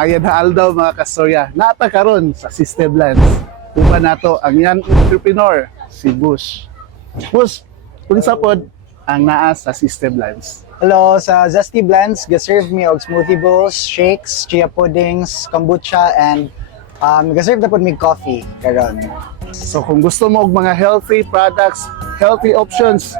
Maayan na aldaw mga kastorya. Nata karon sa System Blends. Uban nato ang young entrepreneur, si Bush. Bush, unsa pod ang naa sa System Blends? Hello, sa Zesty Blends, gaserve me og smoothie bowls, shakes, chia puddings, kombucha, and gaserve na po me coffee karon. So kung gusto mo og mga healthy products, healthy options,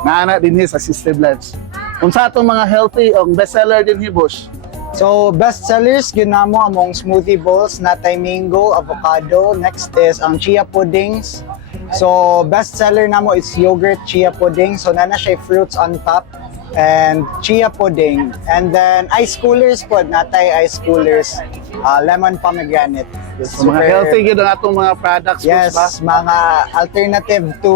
naa dinhi sa System Blends. Unsa atong mga healthy o bestseller dinhi, Bush? So, best sellers, yun na mo among smoothie bowls, natay mango, avocado. Next is ang chia puddings. So, best seller na mo is yogurt chia pudding. So, nana siya fruits on top and chia pudding. And then, ice coolers po, natay ice coolers, lemon pomegranate. So, mga healthy yun ang atong mga products, Yes, Bush, ba? mga alternative to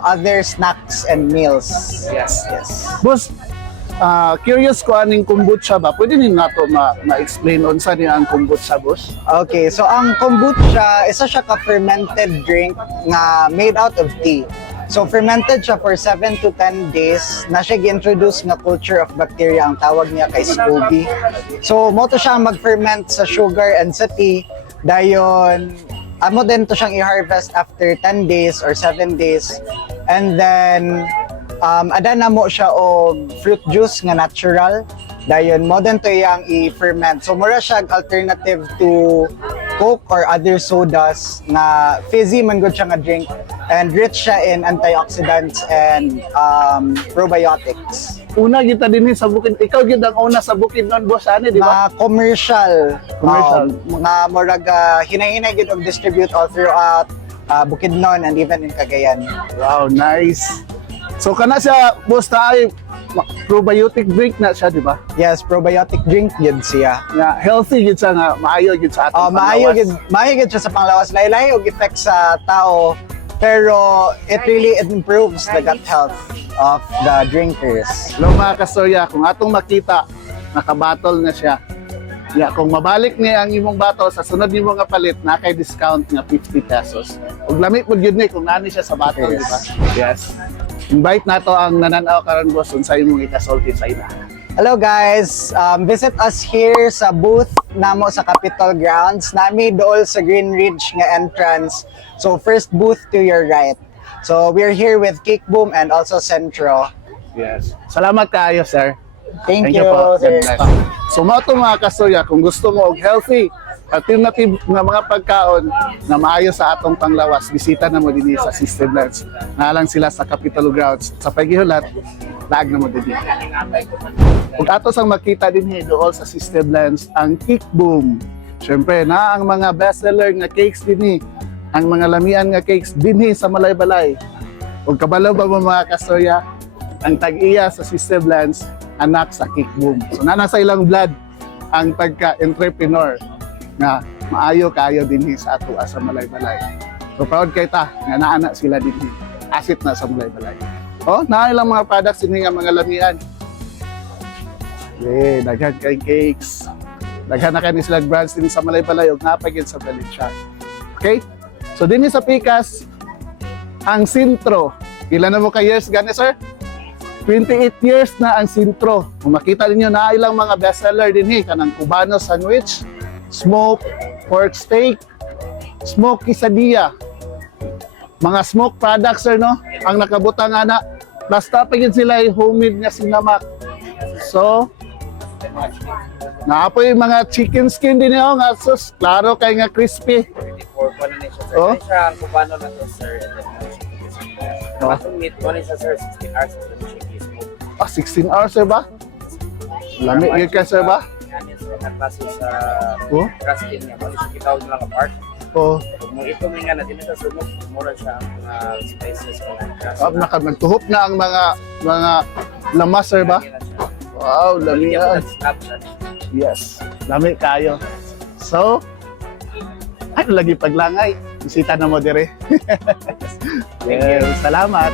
other snacks and meals. Yes. Yes. Boss, curious ko aning kombucha ba? Pwede din nato ma-explain unsa ni ang kombucha, boss? Okay, so ang kombucha, isa siya ka-fermented drink na made out of tea. So fermented siya for 7 to 10 days. Na siya gi-introduce nga culture of bacteria, ang tawag niya kay SCOBY. So mo to siya mag-ferment sa sugar and sa tea. Dayon, amo din to siyang i-harvest after 10 days or 7 days. And then, ada na mo siya og fruit juice nga natural. Dayon mo din to yang i-ferment. So mura siya alternative to Coke or other sodas na fizzy man gud siya nga drink and rich siya in antioxidants and probiotics. Una kita dinhi sa bukid. Ikaw gyud ang una sa bukid non, boss, ani, di ba? Mga commercial, mga murag hinahinay gud og distribute all throughout Bukidnon and even in Cagayan. Wow, nice. So kana siya, boss, taay probiotic drink na siya, di ba? Yes, probiotic drink yun siya. Nga healthy gyud siya, nga maayo gyud sa atong Maayo panglawas. gid siya sa panglawas. Laylay og effect sa tao, pero it really improves the gut health of the drinkers. Hello mga kastorya, kung atong makita, nakabattle na siya. Kung mabalik niya ang imong bato sa sunod nimo nga palit, na kay discount nga 50 pesos. Ug lamit mo gyud ni kung nani siya sa bato, Yes. di ba? Yes. Invite nato ang nananaw karon, boss, unsa imong ikasulti sa ina. Hello guys, visit us here sa booth namo sa Capitol Grounds. Nami dool sa Green Ridge nga entrance. So first booth to your right. So we're here with Cake Boom and also Centro. Yes. Salamat kaayo, sir. Thank you, po. sir. God bless. So mga to mga kastorya, kung gusto mo og healthy, alternative nga mga pagkaon na maayo sa atong panglawas, bisita na mo dinhi sa System Blends. Nalang sila sa Capitol Grounds. Sa paghihulat, laag na mo dinhi. Kung ato sang makita dinhi dool sa System Blends, ang Cake Boom. Syempre na ang mga bestseller nga cakes dinhi, ang mga lamian nga cakes dinhi sa Malaybalay. Ug kabalo ba mo mga kastorya, ang tag-iya sa System Blends anak sa Cake Boom. So nana sa ilang blood ang pagka-entrepreneur nga maayo kayo dinhi sa ato sa Malaybalay. So proud kay ta nga naana sila dinhi. Asit na sa Malaybalay. Naa ilang mga products dinhi nga mga lamian. Daghan kay cakes. Daghan na kay sila brands dinhi sa Malaybalay ug napagid sa Valencia. Okay? So dinhi sa Picas ang Centro. Ilan na mo ka years gani, sir? 28 years na ang Centro. Kung makita ninyo na ilang mga bestseller dinhi kanang Cubano sandwich, smoked pork steak, smoked quesadilla. Mga smoke products, sir, no? Ang nakabutang ana. Basta pa yun sila yung homemade nga sinamak. So, naapoy mga chicken skin din yun, nga sus. Klaro kay nga crispy. 24 pa na niya siya, sir. Oh? Ano siya, ang kubano na to, sir. Oh. Matong meat ko na siya, sir, 16 hours sa siya smoke. 16 hours, sir ba? Lamig yun ka, sir ba? Yan yan, sir. Nagpaso sa Oh? crustin niya. Kung siya kitawag lang apart. Oh, Kung ito may nga na, din sa sumok, mura siya ang mga spices ko na. nagtuhop na ang mga lamas, sir ba? Wow, lamig yan. Yes, lamig kayo. So, ano lagi paglangay? Bisita na mo dire. Yes, salamat.